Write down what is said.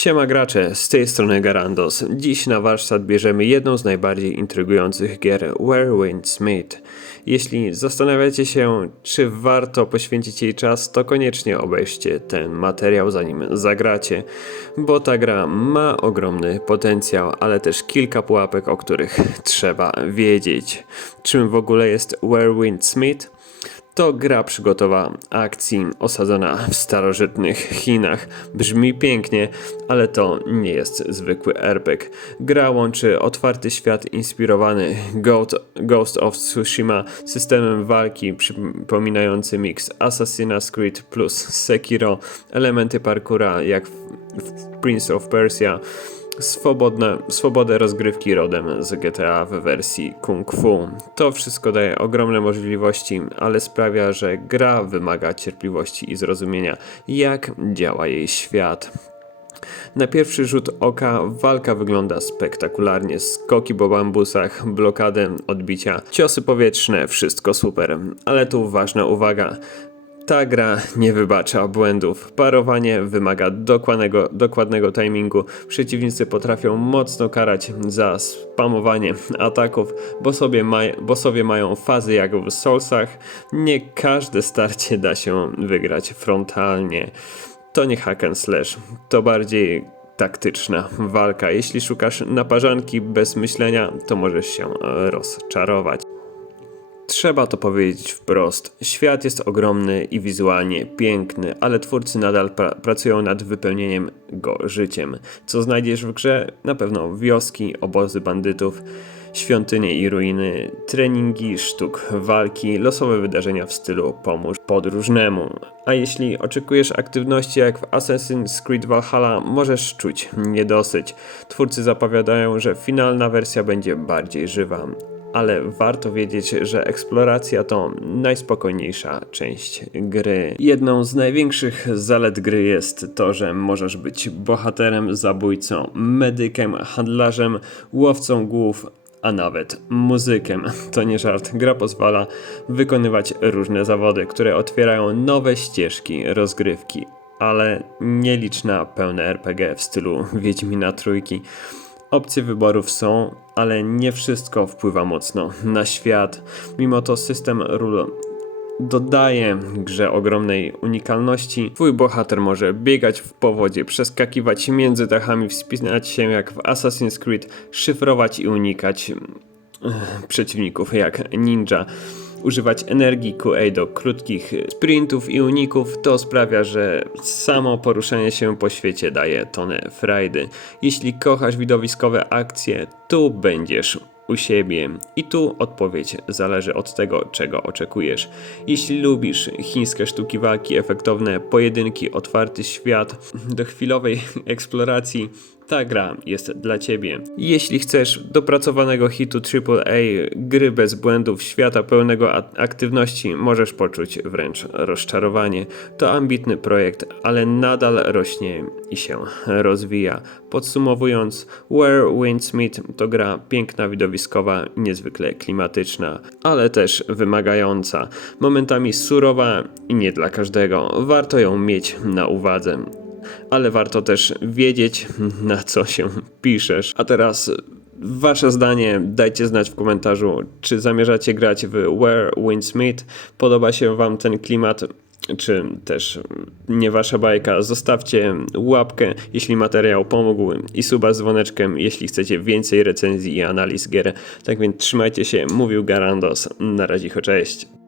Siema gracze, z tej strony Garandos. Dziś na warsztat bierzemy jedną z najbardziej intrygujących gier Where Winds Meet. Jeśli zastanawiacie się, czy warto poświęcić jej czas, to koniecznie obejrzcie ten materiał zanim zagracie, bo ta gra ma ogromny potencjał, ale też kilka pułapek, o których trzeba wiedzieć. Czym w ogóle jest Where Winds Meet? To gra przygotowa akcji osadzona w starożytnych Chinach. Brzmi pięknie, ale to nie jest zwykły RPG. Gra łączy otwarty świat inspirowany Ghost, of Tsushima systemem walki przypominający mix Assassin's Creed plus Sekiro, elementy parkura jak w Prince of Persia, swobodne, swobodę rozgrywki rodem z GTA w wersji Kung Fu. To wszystko daje ogromne możliwości, ale sprawia, że gra wymaga cierpliwości i zrozumienia, jak działa jej świat. Na pierwszy rzut oka walka wygląda spektakularnie. Skoki po bambusach, blokady, odbicia, ciosy powietrzne, wszystko super. Ale tu ważna uwaga. Ta gra nie wybacza błędów. Parowanie wymaga dokładnego, dokładnego timingu. Przeciwnicy potrafią mocno karać za spamowanie ataków, bo sobie, bo sobie mają fazy jak w Soulsach. Nie każde starcie da się wygrać frontalnie. To nie hack and slash, to bardziej taktyczna walka. Jeśli szukasz naparzanki bez myślenia, to możesz się rozczarować. Trzeba to powiedzieć wprost. Świat jest ogromny i wizualnie piękny, ale twórcy nadal pra- pracują nad wypełnieniem go życiem. Co znajdziesz w grze? Na pewno wioski, obozy bandytów, świątynie i ruiny, treningi, sztuk walki, losowe wydarzenia w stylu pomóż podróżnemu. A jeśli oczekujesz aktywności jak w Assassin's Creed Valhalla, możesz czuć niedosyć. Twórcy zapowiadają, że finalna wersja będzie bardziej żywa ale warto wiedzieć, że eksploracja to najspokojniejsza część gry. Jedną z największych zalet gry jest to, że możesz być bohaterem, zabójcą, medykiem, handlarzem, łowcą głów, a nawet muzykiem. To nie żart. Gra pozwala wykonywać różne zawody, które otwierają nowe ścieżki rozgrywki, ale nie licz na pełne RPG w stylu Wiedźmina Trójki. Opcje wyborów są, ale nie wszystko wpływa mocno na świat. Mimo to system ról dodaje grze ogromnej unikalności. Twój bohater może biegać w powodzie, przeskakiwać między dachami, wspinać się jak w Assassin's Creed, szyfrować i unikać eh, przeciwników jak ninja. Używać energii QA do krótkich sprintów i uników to sprawia, że samo poruszanie się po świecie daje tonę frajdy. Jeśli kochasz widowiskowe akcje, tu będziesz u siebie. I tu odpowiedź zależy od tego, czego oczekujesz. Jeśli lubisz chińskie sztuki walki, efektowne pojedynki, otwarty świat, do chwilowej eksploracji, ta gra jest dla ciebie. Jeśli chcesz dopracowanego hitu AAA, gry bez błędów, świata pełnego aktywności, możesz poczuć wręcz rozczarowanie. To ambitny projekt, ale nadal rośnie i się rozwija. Podsumowując, Where Winds Meet to gra piękna, niezwykle klimatyczna, ale też wymagająca. Momentami surowa i nie dla każdego. Warto ją mieć na uwadze ale warto też wiedzieć, na co się piszesz. A teraz Wasze zdanie dajcie znać w komentarzu, czy zamierzacie grać w Where Winds Meet, podoba się Wam ten klimat, czy też nie Wasza bajka. Zostawcie łapkę, jeśli materiał pomógł i suba z dzwoneczkiem, jeśli chcecie więcej recenzji i analiz gier. Tak więc trzymajcie się, mówił Garandos, na razie, cześć.